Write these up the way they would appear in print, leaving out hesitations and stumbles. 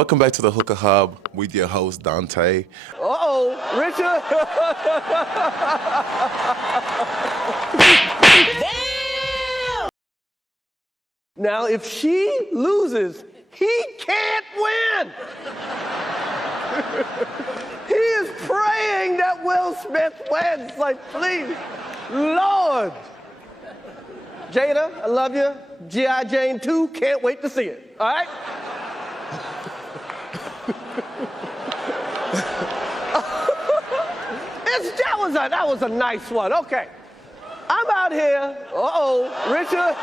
Welcome back to the Hookah Hub with your host, Dante. Uh-oh, Richard. Now, if she loses, he can't win. He is praying that Will Smith wins. Like, please, Lord. Jada, I love you. G.I. Jane 2, can't wait to see it. All right? That was a nice one. Okay. I'm out here. Uh-oh, Richard.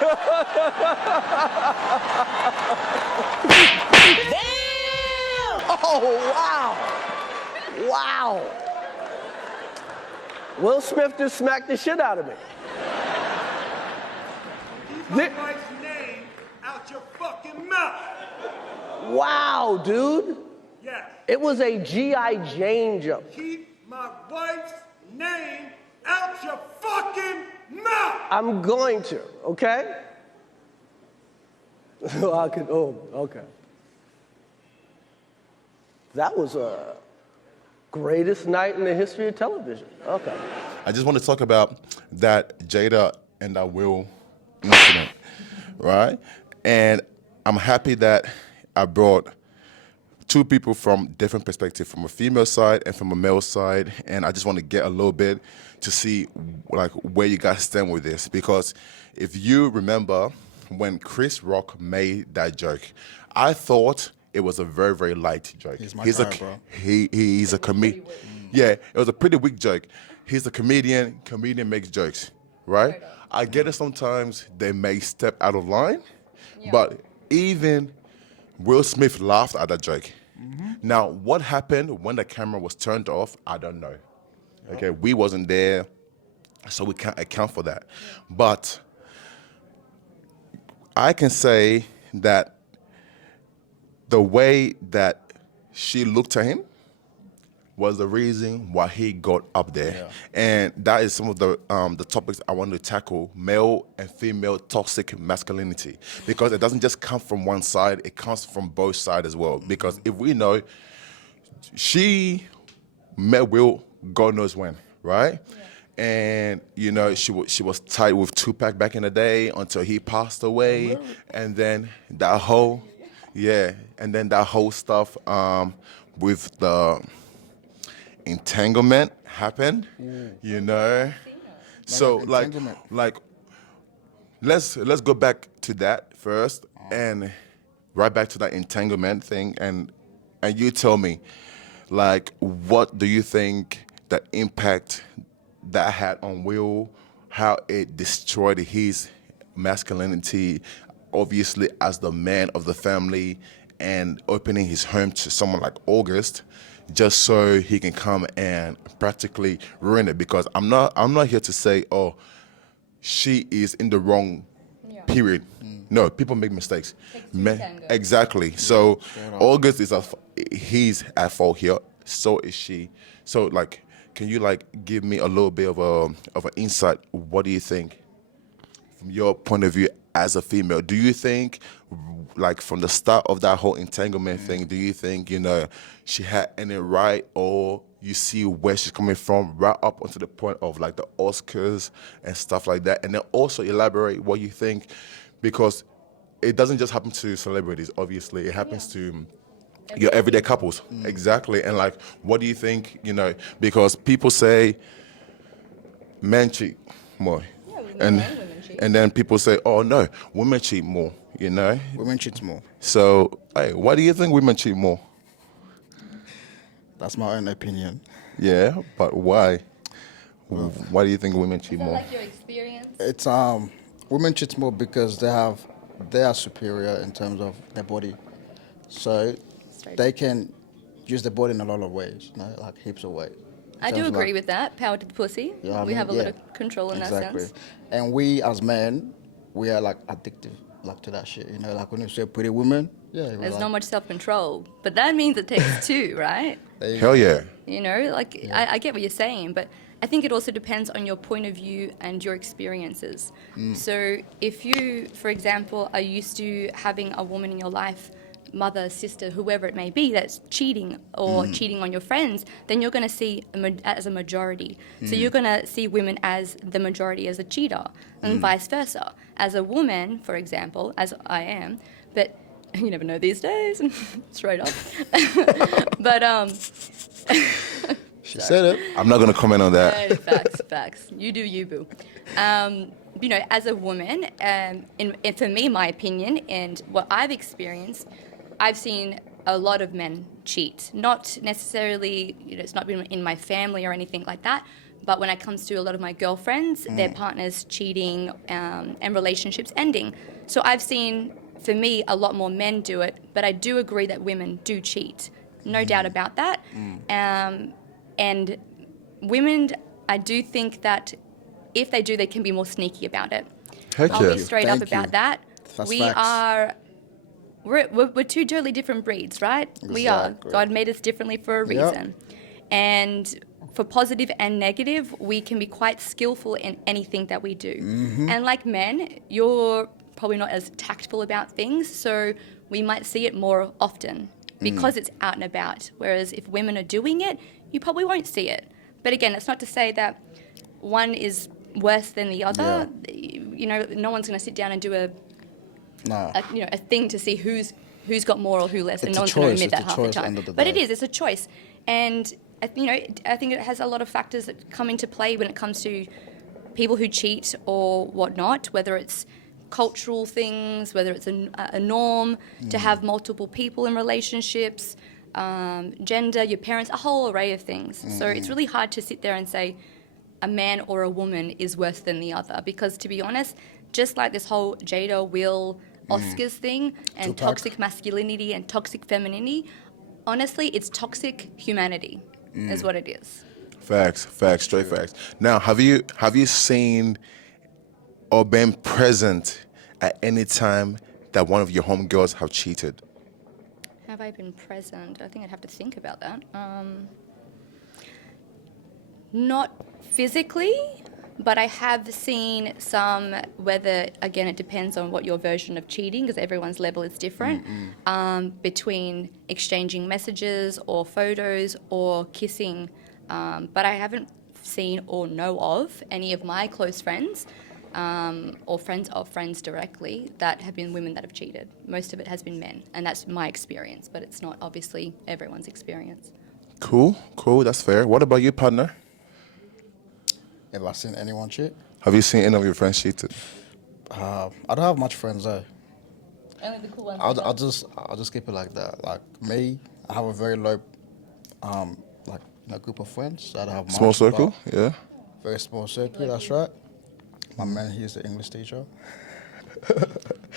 Damn! Oh, wow. Wow. Will Smith just smacked the shit out of me. Keep my wife's name out your fucking mouth. Wow, dude. Yes. It was a G.I. Jane joke. Keep my wife's name out your fucking mouth. I'm going to, okay? Okay. That was a greatest night in the history of television. Okay. I just want to talk about that Jada and that Will incident, right? And I'm happy that I brought two people from different perspectives, from a female side and from a male side, and I just want to get a little bit to see like where you guys stand with this, because if you remember when Chris Rock made that joke, I thought it was a very, very light joke. He's guy, bro. He's a comedian. Yeah, it was a pretty weak joke. He's a comedian. Comedian makes jokes, right? I get it. Sometimes they may step out of line, but even Will Smith laughed at that joke. Now, what happened when the camera was turned off, I don't know. Okay, we wasn't there, so we can't account for that. But I can say that the way that she looked at him was the reason why he got up there. Yeah. And that is some of the topics I want to tackle: male and female toxic masculinity. Because it doesn't just come from one side, it comes from both sides as well. Because if we know, she met Will God knows when, right? Yeah. And, you know, she was tight with Tupac back in the day until he passed away. And then that whole, and then that whole stuff with the entanglement happened, you know. So like let's go back to that first, and right back to that entanglement thing, and you tell me, like, what do you think the impact that had on Will, how it destroyed his masculinity, obviously as the man of the family, and opening his home to someone like August, just so he can come and practically ruin it. Because I'm not here to say, oh, she is in the wrong period. No, people make mistakes. Exactly. So August he's at fault here. So is she. So like, can you like give me a little bit of an insight? What do you think, from your point of view as a female? Do you think, like, from the start of that whole entanglement thing, do you think, you know, she had any right, or you see where she's coming from right up until the point of like the Oscars and stuff like that? And then also elaborate what you think, because it doesn't just happen to celebrities, obviously. It happens to your everyday couples. Exactly. And like, what do you think, you know, because people say men cheat more. And then people say, oh no, women cheat more, you know? Women cheat more. So, hey, why do you think women cheat more? That's my own opinion. Yeah, but why? Why do you think women cheat more? Like your experience? It's women cheat more because they are superior in terms of their body. So they can use their body in a lot of ways, you know, like heaps of ways. I do agree with that. Power to the pussy. Yeah, we have a lot of control in that sense. And we as men, we are like addictive like to that shit. You know, like when you say pretty woman, there's like, not much self-control, but that means it takes two, right? Hell yeah. You know, like I get what you're saying, but I think it also depends on your point of view and your experiences. So if you, for example, are used to having a woman in your life mother, sister, whoever it may be that's cheating or cheating on your friends, then you're going to see as a majority. So you're going to see women as the majority as a cheater, and vice versa. As a woman, for example, as I am, but you never know these days, straight up. But She said it. I'm not going to comment on that. facts. You do you, boo. You know, as a woman, and for me, my opinion, and what I've experienced, I've seen a lot of men cheat. Not necessarily, you know, it's not been in my family or anything like that, but when it comes to a lot of my girlfriends, their partners cheating and relationships ending. So I've seen, for me, a lot more men do it, but I do agree that women do cheat. No doubt about that. And women, I do think that if they do, they can be more sneaky about it. Heck I'll yeah. be straight Thank up about you. that. That's We facts. are, we're two totally different breeds, right? We are. Exactly. God made us differently for a Yep. reason. And for positive and negative, we can be quite skillful in anything that we do. And like men, you're probably not as tactful about things, so we might see it more often because it's out and about. Whereas if women are doing it, you probably won't see it. But again, it's not to say that one is worse than the other. You know, no one's going to sit down and do a thing to see who's got more or who less, and It's no a one's going to choice, admit it's that a half the choice time. end of the But day. it's a choice, and you know, I think it has a lot of factors that come into play when it comes to people who cheat or whatnot, whether it's cultural things, whether it's a norm to have multiple people in relationships, gender, your parents, a whole array of things. So it's really hard to sit there and say a man or a woman is worse than the other, because to be honest, just like this whole Jada, Will, Oscars thing, and Tupac. toxic masculinity and toxic femininity, honestly, it's toxic humanity is what it is. Facts, straight facts. Now, have you seen or been present at any time that one of your homegirls have cheated? Have I been present? I think I'd have to think about that. Not physically, but I have seen some, whether, again, it depends on what your version of cheating, because everyone's level is different, between exchanging messages or photos or kissing. But I haven't seen or know of any of my close friends or friends of friends directly that have been women that have cheated. Most of it has been men, and that's my experience, but it's not obviously everyone's experience. Cool, that's fair. What about you, partner? Have I seen anyone cheat? Have you seen any of your friends cheated? I don't have much friends though. Only the cool ones. I'll just keep it like that. Like me, I have a very low, group of friends. So I don't have much. Small circle, yeah. Very small circle. That's right. My man, he's the English teacher.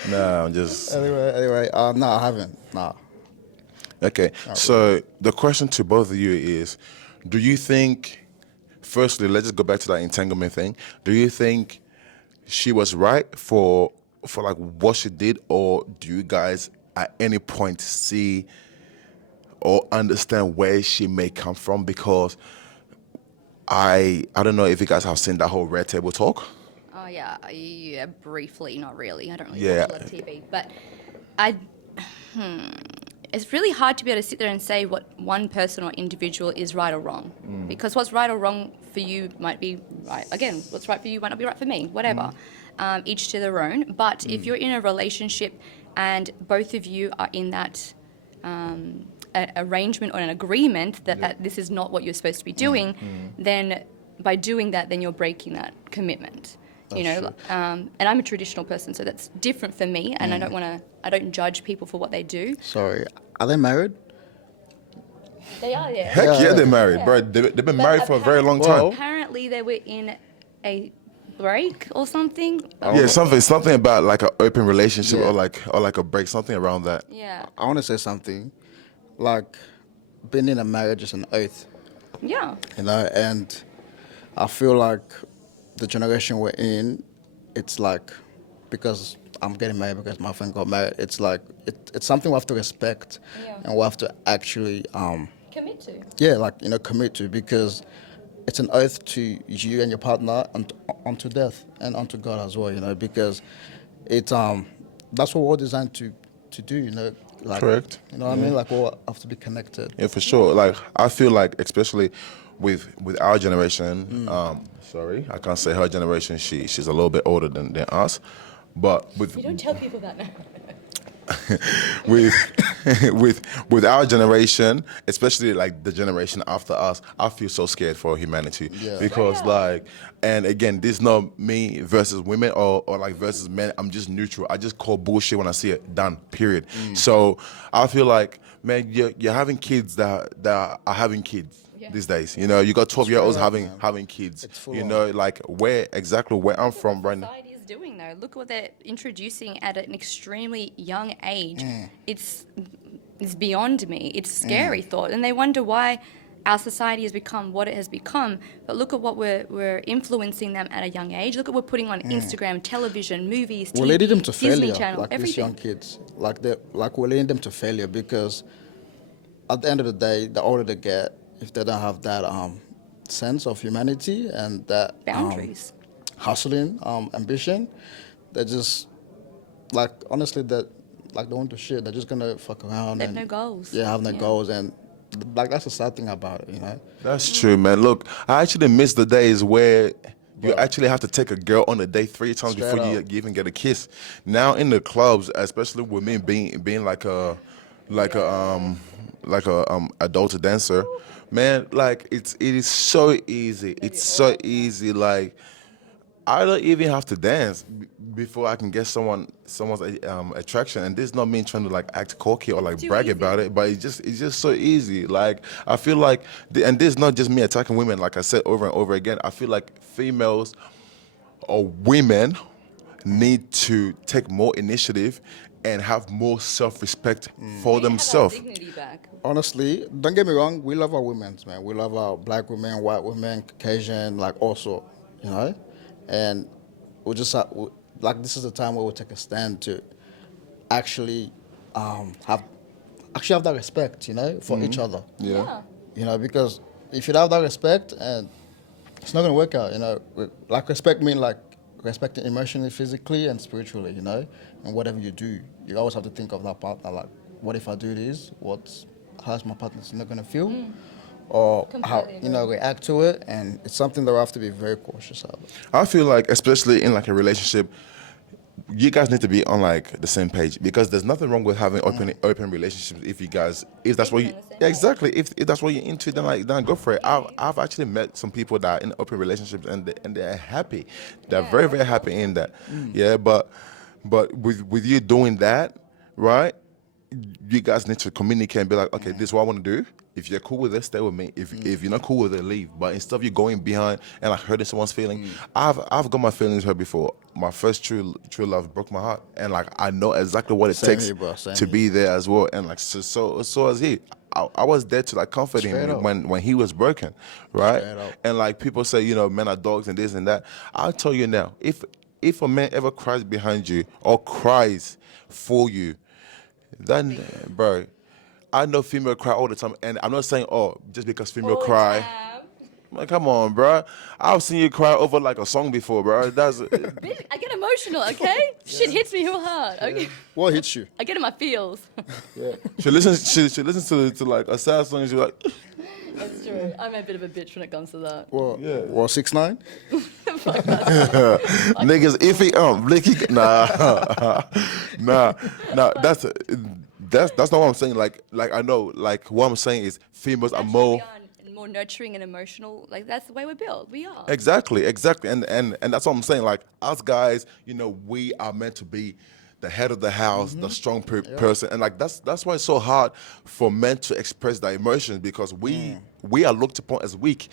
Nah, I'm just Anyway, no, I haven't. Nah. okay. So the question to both of you is, do you think? Firstly, let's just go back to that entanglement thing. Do you think she was right for like what she did, or do you guys at any point see or understand where she may come from? Because I don't know if you guys have seen that whole Red Table Talk. Oh yeah, briefly, not really. I don't really Yeah. watch a lot of TV, but it's really hard to be able to sit there and say what one person or individual is right or wrong, because what's right or wrong for you might be right. Again, what's right for you might not be right for me. Whatever, each to their own. But if you're in a relationship and both of you are in that arrangement or an agreement that this is not what you're supposed to be doing, then by doing that, then you're breaking that commitment. You know, and I'm a traditional person, so that's different for me, and I don't judge people for what they do. Sorry. Are they married? They are, yeah. Heck yeah, they're married, Yeah. bro. They've been But married for a very long time. Apparently, they were in a break or something. Yeah, something about like an open relationship Yeah. or like a break, something around that. Yeah. I want to say something. Like, being in a marriage is an oath, Yeah. you know, and I feel like the generation we're in, it's like, because I'm getting married because my friend got married, it's like, it's something we have to respect Yeah. and we have to actually, Commit to. commit to, because it's an oath to you and your partner and unto death and unto God as well, because it's, that's what we're designed to do, Like, Correct. You know what I mean? Like, we all have to be connected. Yeah, for sure. Like I feel like, especially with our generation. Sorry, I can't say her generation. She's a little bit older than us, but with You don't tell people that now. with with our generation, especially like the generation after us, I feel so scared for humanity because like, and again, this is not me versus women or like versus men. I'm just neutral. I just call bullshit when I see it. Done. Period. So I feel like, man, you're having kids that are having kids. These days, you know, you got 12-year-olds having kids. You know, like where I'm from right now. Society is doing though. Look what they're introducing at an extremely young age. It's beyond me. It's a scary thought, and they wonder why our society has become what it has become. But look at what we're influencing them at a young age. Look at what we're putting on Instagram, television, movies, TV, We're leading them to Disney failure, Channel, like everything. these young kids. Like we're leading them to failure because at the end of the day, the older they get, if they don't have that sense of humanity and that Boundaries. hustling ambition, they're just like honestly that like they want to shit. They're just gonna fuck around. They have and no goals. Yeah, have no goals, and like that's the sad thing about it, you know. That's true, man. Look, I actually miss the days where you actually have to take a girl on a date 3 times Straight before you up. even get a kiss. Now in the clubs, especially with me being like a adult dancer, man, like it is so easy. It's so easy. Like I don't even have to dance before I can get someone's attraction, and this is not me trying to like act cocky or like Too brag easy. about it, but it's just so easy. Like I feel like, and this is not just me attacking women. Like I said over and over again, I feel like females or women need to take more initiative and have more self-respect for Have our themselves. dignity back. Honestly, don't get me wrong. We love our women, man. We love our black women, white women, Caucasian, like also, you know. And we just like this is the time where we take a stand to actually have that respect, you know, for each other. Yeah. You know, because if you don't have that respect, and it's not gonna work out. You know, like respect mean like respecting emotionally, physically, and spiritually. You know, and whatever you do, you always have to think of that partner. Like, what if I do this? How's my partner's not gonna feel? Or how react to it, and it's something that we have to be very cautious of. I feel like, especially in like a relationship, you guys need to be on like the same page because there's nothing wrong with having open relationships if that's what you exactly if that's what you're into, then go for it. I've actually met some people that are in open relationships and they're happy. They're very, very happy in that. Yeah, but with you doing that, right? You guys need to communicate and be like, okay, this is what I want to do. If you're cool with it, stay with me. If you're not cool with it, leave. But instead of you going behind and like hurting someone's feeling, I've got my feelings hurt before. My first true love broke my heart, and like I know exactly what it Same takes here, bro. Same to here. be there as well. And like so was he. I was there to like comfort Straight him up. when he was broken, right? Straight up. And like people say, men are dogs and this and that. I'll tell you now, if a man ever cries behind you or cries for you, then bro, I know female cry all the time, and I'm not saying just because female cry. Like, come on, bro. I've seen you cry over like a song before, bro. That's Bitch, I get emotional, okay? Shit hits me real hard. Okay? What hits you? I get in my feels. she listens to like a sad song and she's like, That's true. I'm a bit of a bitch when it comes to that. Well, 6ix9ine? niggas iffy, blicky. Nah. That's not what I'm saying. Like I know, like what I'm saying is females are more. More nurturing and emotional. Like that's the way we're built. We are. Exactly, and that's what I'm saying. Like us guys, we are meant to be the head of the house, the strong person, and like that's why it's so hard for men to express their emotions because we are looked upon as weak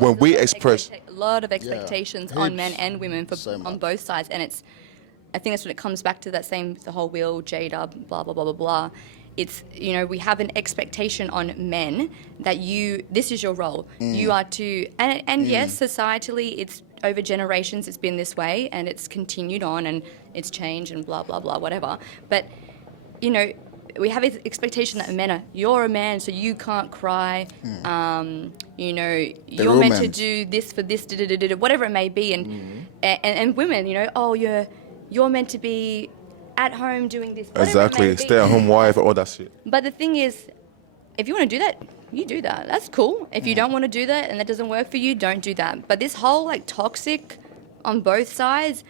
when we express. A lot of expectations on men Heaps. and women on both sides, and I think that's when it comes back to the whole Will, Jada, blah blah blah blah blah. It's we have an expectation on men that this is your role. You are to and yes, societally it's over generations it's been this way and it's continued on and it's changed and blah blah blah whatever. But we have this expectation that you're a man so you can't cry. You're meant to do this for this whatever it may be and women you're meant to be at home doing this. Whatever it Exactly. may be. Stay at home wife, all that shit. But the thing is, if you want to do that, you do that. That's cool. If you don't want to do that and that doesn't work for you, don't do that. But this whole like toxic on both sides,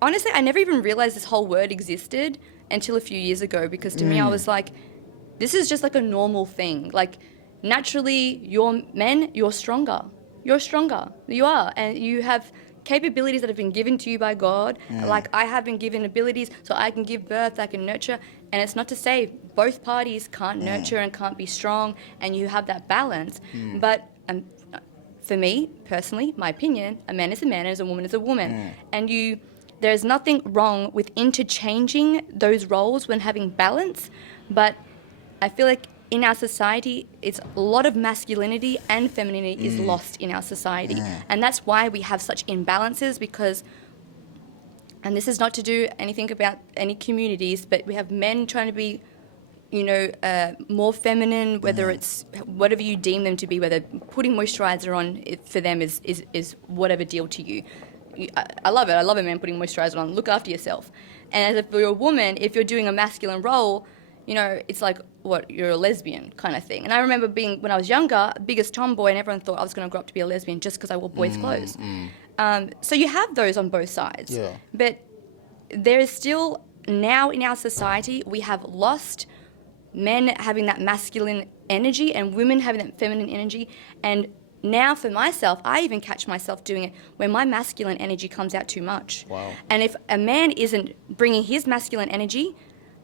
honestly, I never even realized this whole word existed until a few years ago, because to me, I was like, this is just like a normal thing. Like, naturally, you're men, you're stronger. You're stronger. You are. And you have capabilities that have been given to you by God. Like, I have been given abilities so I can give birth, I can nurture. And it's not to say both parties can't nurture and can't be strong, and you have that balance. But for me, personally, my opinion, a man is a man and a woman is a woman. And there's nothing wrong with interchanging those roles when having balance. But I feel like in our society, it's a lot of masculinity and femininity is lost in our society. And that's why we have such imbalances, because, and this is not to do anything about any communities, but we have men trying to be, more feminine, whether it's whatever you deem them to be, whether putting moisturizer on for them is whatever deal to you. I love it. I love a man putting moisturizer on. Look after yourself. And as if you're a woman, if you're doing a masculine role, it's like, what, you're a lesbian kind of thing. And I remember being, when I was younger, biggest tomboy, and everyone thought I was going to grow up to be a lesbian just because I wore boys' clothes. So you have those on both sides. Yeah. But there is still, now in our society, we have lost men having that masculine energy and women having that feminine energy. And now for myself, I even catch myself doing it when my masculine energy comes out too much. Wow. And if a man isn't bringing his masculine energy,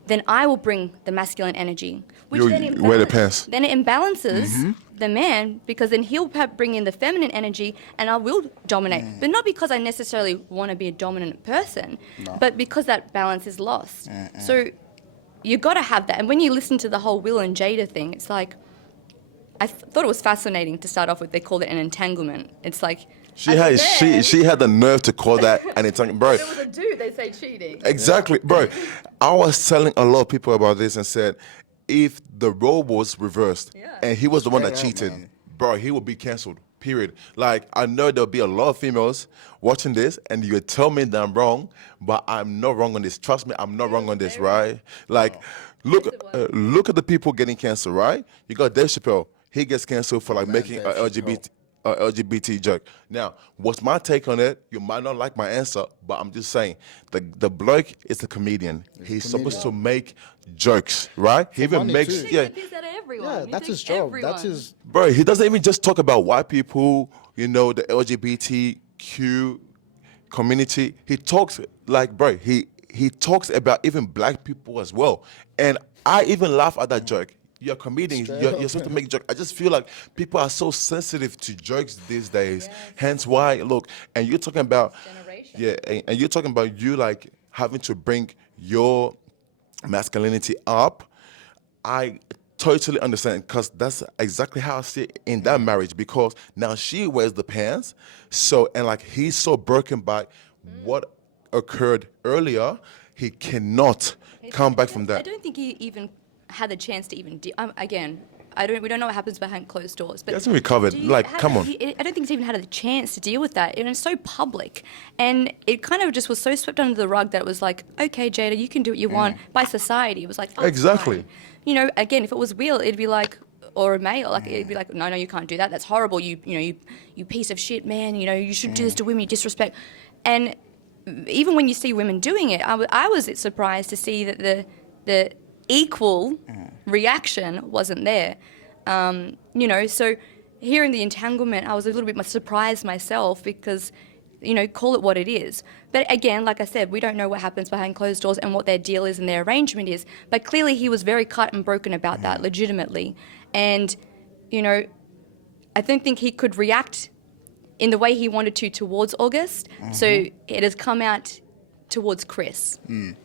then I will bring the masculine energy. Which then wear the pants. Then it imbalances the man, because then he'll bring in the feminine energy and I will dominate. But not because I necessarily want to be a dominant person, but because that balance is lost. So you got to have that. And when you listen to the whole Will and Jada thing, it's like, I thought it was fascinating to start off with. They called it an entanglement. It's like, She had the nerve to call that an entanglement, bro. If it was a dude, they'd say cheating. Exactly, bro. I was telling a lot of people about this and said, if the role was reversed and he was the one that cheated, bro, he would be canceled. Period. Like, I know there'll be a lot of females watching this, and you would tell me that I'm wrong, but I'm not wrong on this. Trust me, I'm not wrong on this, right? Like, look at the people getting canceled, right? You got Dave Chappelle. He gets canceled for like making an LGBT joke. Now, what's my take on it? You might not like my answer, but I'm just saying, the bloke is a comedian. He's supposed to make jokes, right? He even money makes too. Everyone. Yeah, that's his job. That's his. Bro, he doesn't even just talk about white people, the LGBTQ community. He talks like, bro, he talks about even black people as well. And I even laugh at that joke. You're a comedian, you're supposed to make jokes. I just feel like people are so sensitive to jokes these days. Yes. Hence why, look, and you're talking about, and you're talking about you like having to bring your masculinity up. I totally understand, because that's exactly how I see it in that marriage, because now she wears the pants, and like he's so broken by what occurred earlier, he cannot come back from that. I don't think he even had the chance to even again, we don't know what happens behind closed doors. But he hasn't recovered. Like, come on. I don't think he's even had a chance to deal with that. It was so public, and it kind of just was so swept under the rug that it was like, okay, Jada, you can do what you want by society. It was like, oh, exactly. Fine. Again, if it was Will, it'd be like, or a male, like it'd be like, no, you can't do that. That's horrible. You piece of shit, man. You shouldn't do this to women. You disrespect. And even when you see women doing it, I was surprised to see that the equal reaction wasn't there. So hearing the entanglement, I was a little bit surprised myself, because, call it what it is. But again, like I said, we don't know what happens behind closed doors and what their deal is and their arrangement is. But clearly he was very cut and broken about that, legitimately. And, I don't think he could react in the way he wanted to towards August. So it has come out towards Chris.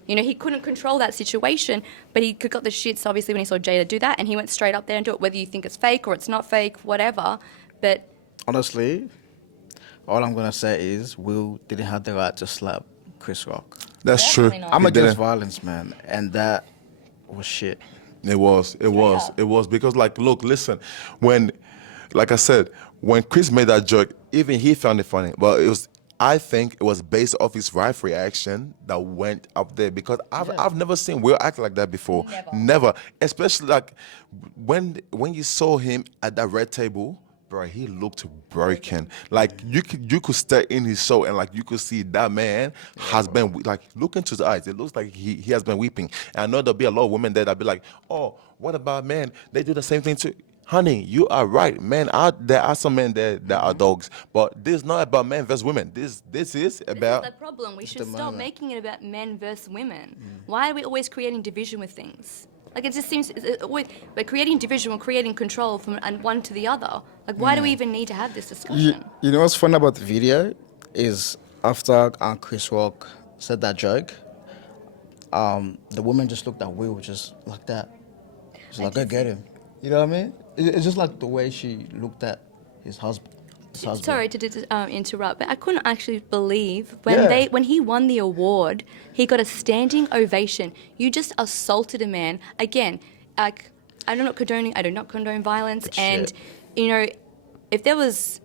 He couldn't control that situation, but he got the shits, obviously, when he saw Jada do that, and he went straight up there and do it, whether you think it's fake or it's not fake, whatever. But honestly, all I'm going to say is Will didn't have the right to slap Chris Rock. That's true. I'm against violence, man, and that was shit. It was, because, like, look, listen, like I said, when Chris made that joke, even he found it funny, but it was I think it was based off his wife reaction that went up there because I've never seen Will act like that before. Never. Especially like when you saw him at that red table, bro, he looked broken. Like you could stare in his soul and like you could see that man has been like look into his eyes. It looks like he has been weeping. And I know there'll be a lot of women there that be like, oh, what about men? They do the same thing too. Honey, you are right. Men there are some men there that are dogs, but this is not about men versus women. This is about. This is the problem. We should stop making it about men versus women. Why are we always creating division with things? Like it just seems we're creating division, we're creating control from one to the other. Like why do we even need to have this discussion? You know what's fun about the video is after Chris Rock said that joke, the woman just looked at Will just like that. She's like, I get him. You know what I mean? It's just like the way she looked at his husband. Sorry to interrupt, but I couldn't actually believe when he won the award, he got a standing ovation. You just assaulted a man again. Like I do not condone violence, and you know, if there was.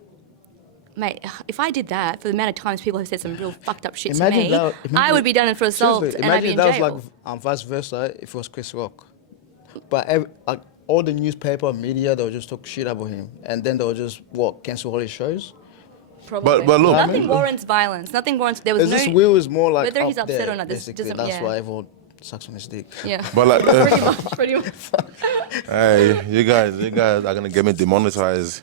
Mate, if I did that for the amount of times people have said some real fucked up shit to me, I would be done for assault and I'd be in jail. Imagine that was like vice versa if it was Chris Rock. But all the newspaper, media, they'll just talk shit about him. And then they'll just, cancel all his shows? Probably. But look. Nothing warrants violence. Nothing warrants... There was this Will is more like whether he's up upset there, or not, this basically. doesn't... That's why everyone sucks on his dick. Yeah. But like, pretty much. hey, you guys are gonna get me demonetized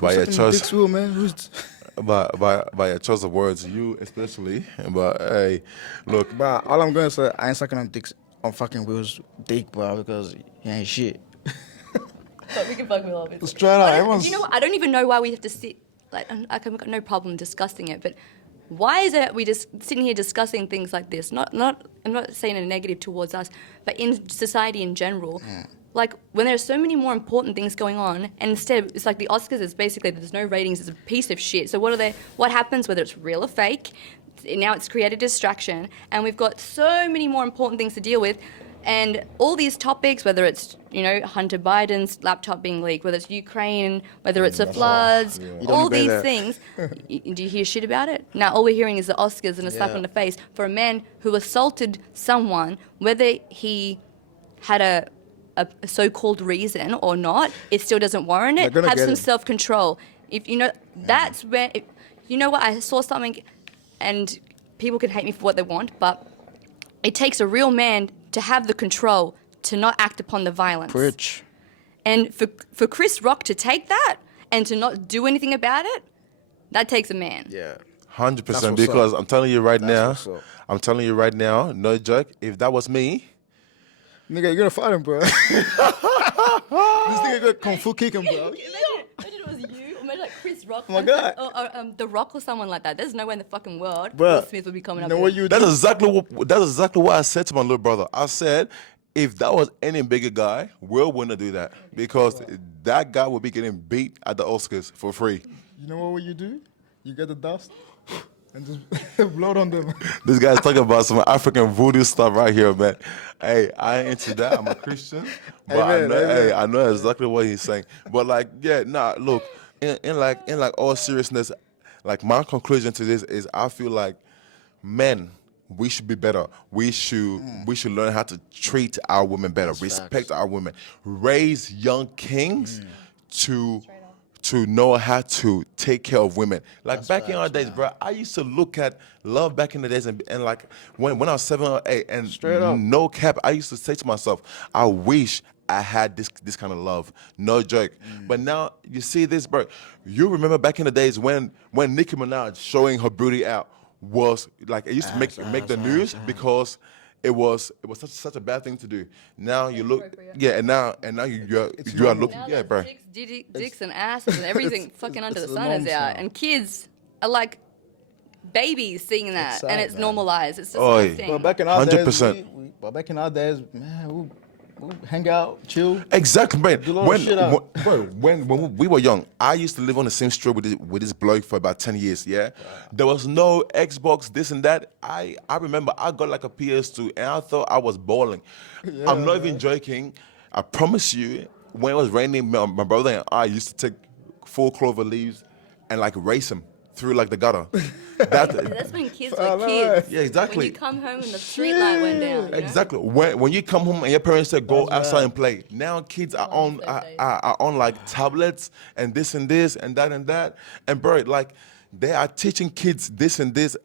by your choice. Dick's Will, man. Who's... by your choice of words, you especially. But hey, look. But all I'm gonna say, I ain't sucking on fucking Will's dick, bro, because he ain't shit. But we can fuck with all of it. Straight up, everyone's... You know what? I don't even know why we have to sit... Like, I've got no problem discussing it, but why is it that we just sitting here discussing things like this? I'm not saying a negative towards us, but in society in general. Like, when there's so many more important things going on, and instead, it's like the Oscars is basically, there's no ratings, it's a piece of shit. So what happens, whether it's real or fake, now it's created distraction, and we've got so many more important things to deal with, and all these topics, whether it's, you know, Hunter Biden's laptop being leaked, whether it's Ukraine, whether it's the floods, all these things, do you hear shit about it? Now all we're hearing is the Oscars and a slap on the face for a man who assaulted someone, whether he had a so-called reason or not, it still doesn't warrant it. Have some self-control. If you know, that's where, you know what, I saw something, and people can hate me for what they want, but it takes a real man to have the control to not act upon the violence. Preach. And for Chris Rock to take that and to not do anything about it, that takes a man. Yeah. 100%. Because I'm telling you right now, no joke, if that was me, nigga, you're gonna fight him, bro. This nigga gonna kung fu kick him, bro. Imagine it was you, imagine like Chris Rock, Oh my God. or The Rock or someone like that. There's no way in the fucking world Bruh, Will Smith would be coming up. know what you that's exactly what I said to my little brother. I said, if that was any bigger guy, Will wouldn't do that because that guy would be getting beat at the Oscars for free. You know what you do? You get the dust and just blow it on them. This guy's talking about some African voodoo stuff right here, man. Hey, I ain't into that. I'm a Christian, but I know exactly what he's saying. But like, look, in like all seriousness, like my conclusion to this is I feel like men, we should be better. We should learn how to treat our women better, respect our women, raise young kings to know how to take care of women. Like back in our days, bro, I used to look at love back in the days and like when I was 7 or 8 and no cap, I used to say to myself, I wish I had this kind of love. No joke. But now you see this, bro. You remember back in the days when Nicki Minaj showing her booty out was like it used to make the news because it was such a bad thing to do. Now you look, and now you are looking, Now bro. Dicks and asses and everything fucking under the sun is out, and kids are like babies seeing that, and it's normalized. It's disgusting. But back in our 100%. days, man, we hang out, chill. Exactly, man. Do a lot of shit out. When we were young, I used to live on the same street with this bloke for about 10 years, yeah? There was no Xbox, this and that. I remember I got like a PS2 and I thought I was balling. I'm not even joking. I promise you, when it was raining, my brother and I used to take 4 clover leaves and like race him through like the gutter. That's when kids were kids. Yeah, exactly. When you come home and the street light went down. You know? Exactly. When you come home and your parents say go That's outside right. and play. Now kids are Oh, on those days. are on like tablets and this and that and that. And bro, like they are teaching kids this and this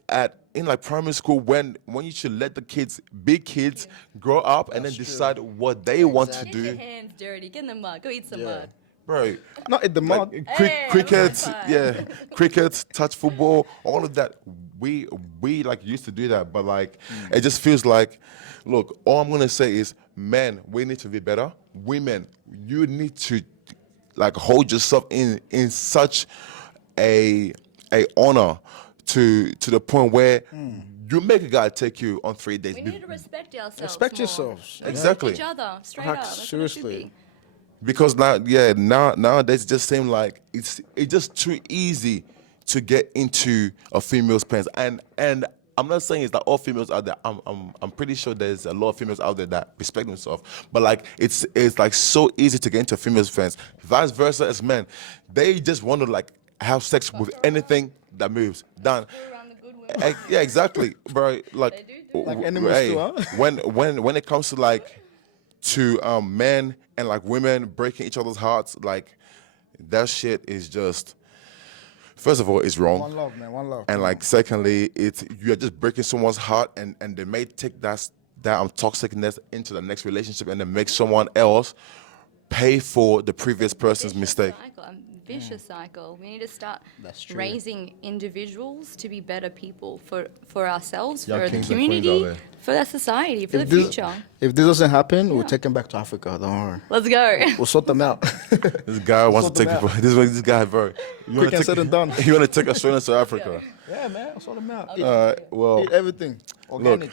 in like primary school when you should let the kids, big kids, grow up and then That's true. decide what they want to Get do. your hands dirty. Get in the mud. Go eat some mud. Bro, Not in the mud. like Hey, cricket, high five. yeah, cricket, touch football, all of that. We like used to do that, but like it just feels like, look, all I'm gonna say is, men, we need to be better. Women, you need to like hold yourself in such a honor to the point where you make a guy take you on 3 days. We need to respect ourselves. Respect more. yourselves. Respect Exactly. each other. Straight Like, up. That's what it should seriously. be. Because nowadays it just seems like it's just too easy to get into a female's pants, and I'm not saying it's that all females out there. I'm pretty sure there's a lot of females out there that respect themselves, but like it's like so easy to get into a female's pants. Vice versa as men, they just want to like have sex with anything that moves. Done. Go around the good women. Yeah, exactly, bro. Like, They do. Like enemies too, huh? when it comes to like men and like women breaking each other's hearts, like that shit is just, first of all, it's wrong. One love, man. One love. And like secondly, you're just breaking someone's heart, and they may take that toxicness into the next relationship and then make someone else pay for the previous person's Vicious mistake. Cycle, a vicious cycle. We need to start That's true. raising individuals to be better people for ourselves, Young for the kings and queens out community, there. for the society, for the If this- future. If this doesn't happen, we'll take them back to Africa. Don't worry. Let's go. We'll sort them out. This guy wants to sort take them people. This guy, bro. You Quick and said and done. You want to take Australians to Africa? Yeah, man. We'll sort them out. Well, Eat everything. Organic. look,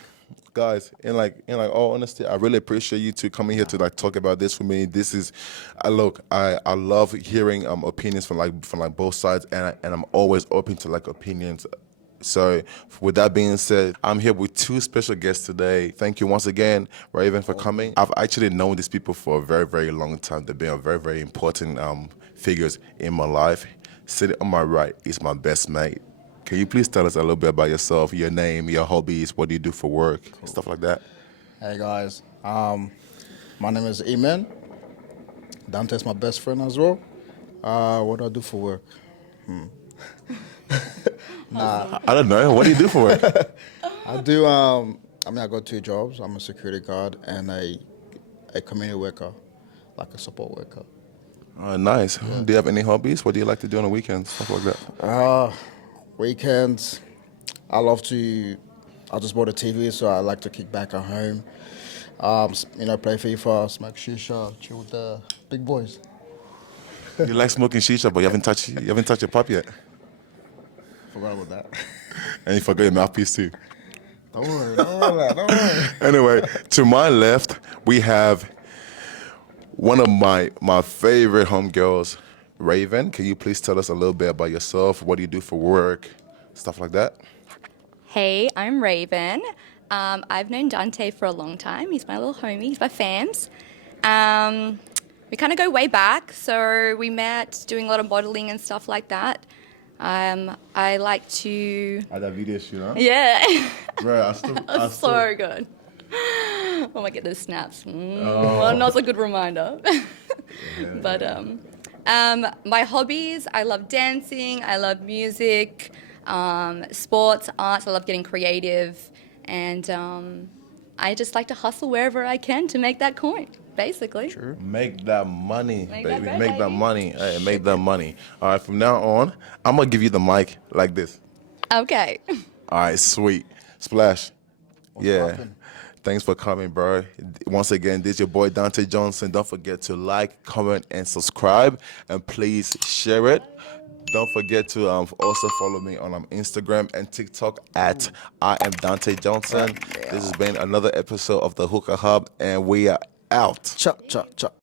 guys, in all honesty, I really appreciate you two coming here to like talk about this with me. This is, I love hearing opinions from both sides, and I'm always open to like opinions. So with that being said, I'm here with two special guests today. Thank you once again, Raven, for coming. I've actually known these people for a very, very long time. They've been very, very important figures in my life. Sitting on my right is my best mate. Can you please tell us a little bit about yourself, your name, your hobbies, what do you do for work, stuff like that? Hey guys, my name is Emmanuel. Dante's my best friend as well. What do I do for work? I don't know. What do you do for work? I do. I got two jobs. I'm a security guard and a community worker, like a support worker. Nice. Do you have any hobbies? What do you like to do on the weekends, stuff like that? Weekends, I just bought a TV, so I like to kick back at home. Play FIFA, smoke shisha, chill with the big boys. You like smoking shisha, but you haven't touched your pup yet, Forgot about that. and you forgot your mouthpiece too. Don't worry. Anyway, to my left, we have one of my favorite homegirls, Raven. Can you please tell us a little bit about yourself? What do you do for work? Stuff like that. Hey, I'm Raven. I've known Dante for a long time. He's my little homie. He's my fams. We kind of go way back. So we met doing a lot of modeling and stuff like that. I like to... At that video shoot, huh? Yeah. Bro, That's so good. Oh my goodness, snaps. Well, not a good reminder. But my hobbies, I love dancing, I love music, sports, arts, I love getting creative, and I just like to hustle wherever I can to make that coin, basically. Sure. Make that money, Make baby. that bread, Make that baby. money. Hey, make that money. All right, from now on, I'm going to give you the mic like this. Okay. All right, sweet. Splash. Yeah. poppin'? Thanks for coming, bro. Once again, this is your boy Dante Johnson. Don't forget to like, comment, and subscribe. And please share it. Don't forget to also follow me on Instagram and TikTok at I am Dante Johnson. This has been another episode of the Hookah Hub, and we are out. Chop, chop, chop.